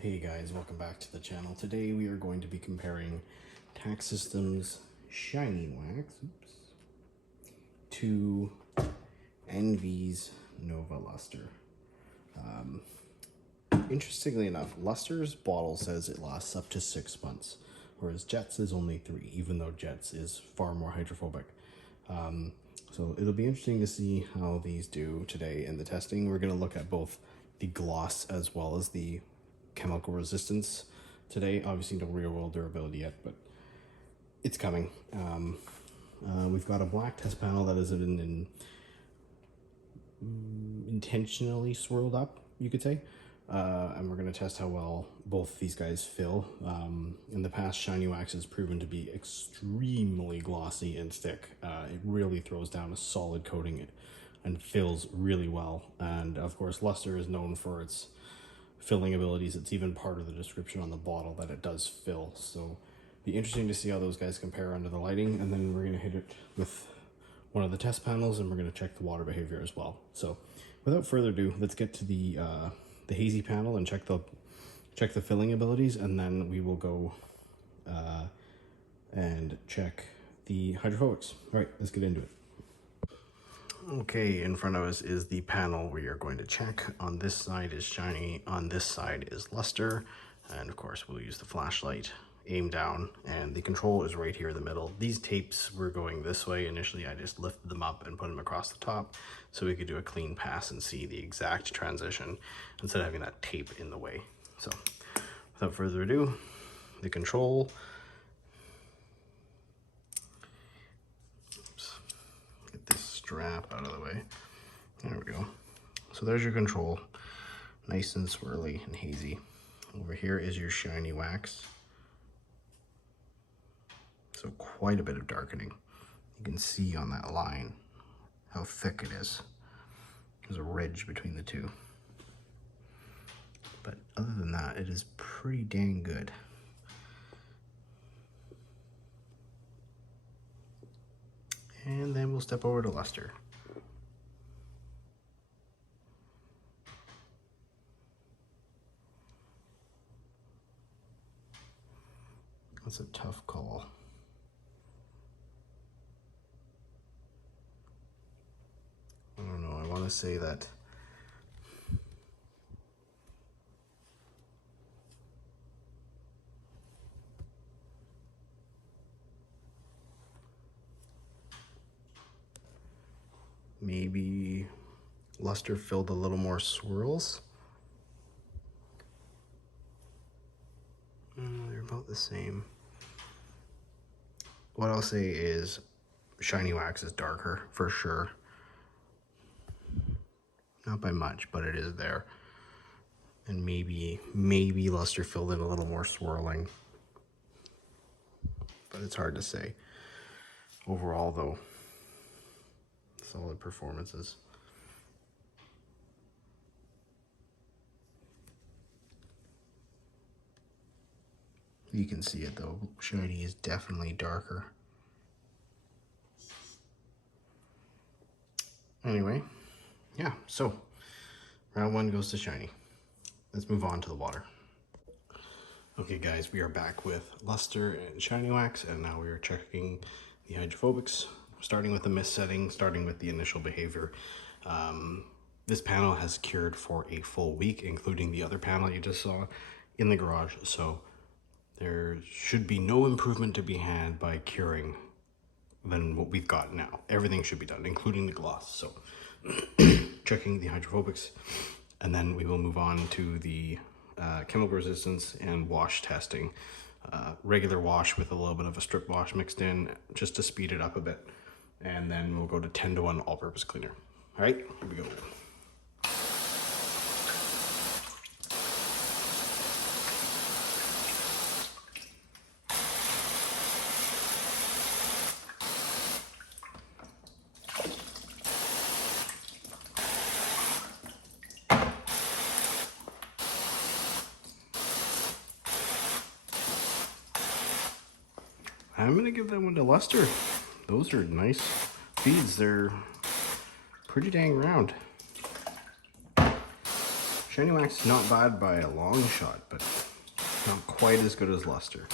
Hey guys, welcome back to the channel. Today we are going to be comparing TAC System's Shinee Wax to Envy's Nova Lustre. Interestingly enough, Lustre's bottle says it lasts up to 6 months, whereas Jet's is only 3, even though Jet's is far more hydrophobic. So it'll be interesting to see how these do today in the testing. We're going to look at both the gloss as well as the chemical resistance today. Obviously no real world durability yet, but it's coming. We've got a black test panel that is intentionally swirled up, you could say, and we're going to test how well both these guys fill. In the past, Shinee Wax has proven to be extremely glossy and thick. It really throws down a solid coating and fills really well, and of course Lustre is known for its filling abilities. It's even part of the description on the bottle that it does fill. So be interesting to see how those guys compare under the lighting, and then we're going to hit it with one of the test panels and we're going to check the water behavior as well. So without further ado, let's get to the hazy panel and check the filling abilities, and then we will go and check the hydrophobics. All right, let's get into it. Okay, in front of us is the panel we are going to check. On this side is Shinee, on this side is Lustre, and of course we'll use the flashlight, aim down, and the control is right here in the middle. These tapes were going this way. Initially I just lifted them up and put them across the top so we could do a clean pass and see the exact transition instead of having that tape in the way. So without further ado, the control. Strap out of the way. There we go. So there's your control, nice and swirly and hazy. Over here is your Shinee Wax. So quite a bit of darkening. You can see on that line how thick it is. There's a ridge between the two. But other than that, it is pretty dang good. And then we'll step over to Lustre. That's a tough call. I don't know, I want to say that maybe Lustre filled a little more swirls. They're about the same. What I'll say is Shinee Wax is darker for sure. Not by much, but it is there. And maybe Lustre filled in a little more swirling. But it's hard to say. Overall though, solid performances. You can see it though, Shinee is definitely darker. Anyway, yeah, so round one goes to Shinee. Let's move on to the water. Okay guys, we are back with Lustre and Shinee Wax, and now we are checking the hydrophobics, starting with the mist setting, starting with the initial behavior. This panel has cured for a full week, including the other panel you just saw in the garage, so there should be no improvement to be had by curing than what we've got now. Everything should be done, including the gloss. So checking the hydrophobics, and then we will move on to the chemical resistance and wash testing. Regular wash with a little bit of a strip wash mixed in just to speed it up a bit. And then we'll go to 10-to-1 all-purpose cleaner. All right, here we go. I'm gonna give that one to Lustre. Those are nice feeds. They're pretty dang round. Shinee Wax is not bad by a long shot, but not quite as good as Lustre.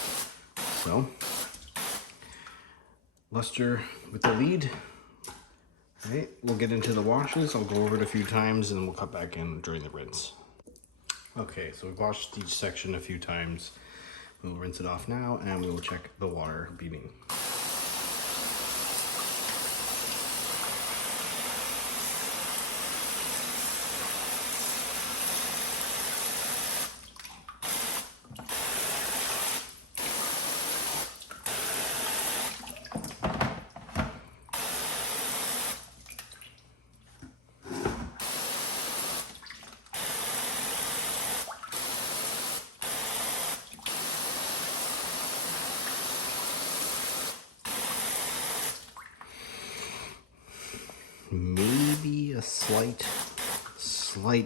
So, Lustre with the lead. Alright, we'll get into the washes. I'll go over it a few times and we'll cut back in during the rinse. Okay, so we've washed each section a few times. We'll rinse it off now and we will check the water beading. Maybe a slight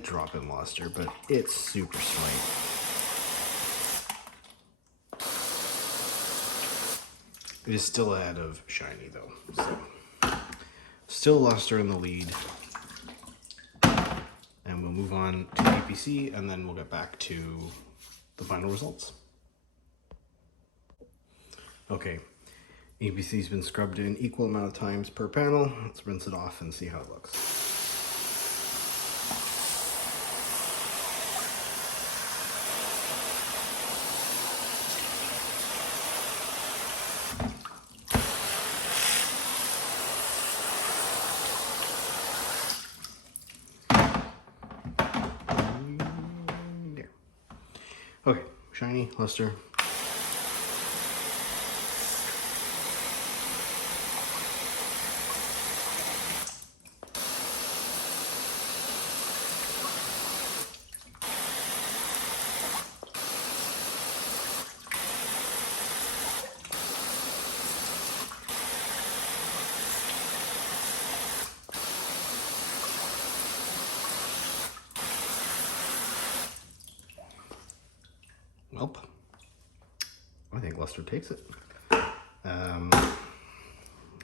drop in Lustre, but it's super slight. It is still ahead of Shinee though, so still Lustre in the lead. And we'll move on to APC and then we'll get back to the final results. Okay. APC's been scrubbed in equal amount of times per panel. Let's rinse it off and see how it looks. There. Okay, Shinee, Lustre. Well, I think Lustre takes it.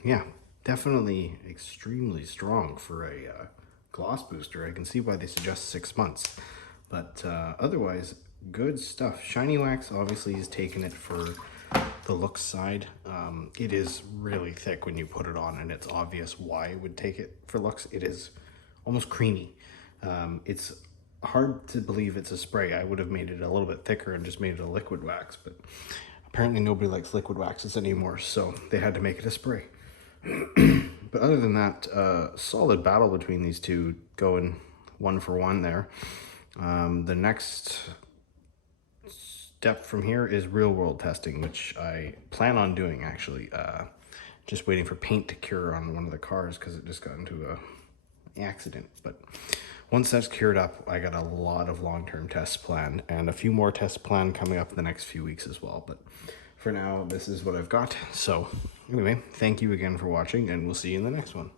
Yeah, definitely extremely strong for a gloss booster. I can see why they suggest 6 months, but otherwise, good stuff. Shinee Wax obviously is taking it for the looks side. It is really thick when you put it on, and it's obvious why I would take it for looks. It is almost creamy. It's hard to believe it's a spray. I would have made it a little bit thicker and just made it a liquid wax, but apparently nobody likes liquid waxes anymore, so they had to make it a spray. But other than that, solid battle between these two, going 1 for 1 there. The next step from here is real world testing, which I plan on doing actually. Just waiting for paint to cure on one of the cars because it just got into an accident. But once that's cured up, I got a lot of long-term tests planned and a few more tests planned coming up in the next few weeks as well. But for now, this is what I've got. So anyway, thank you again for watching and we'll see you in the next one.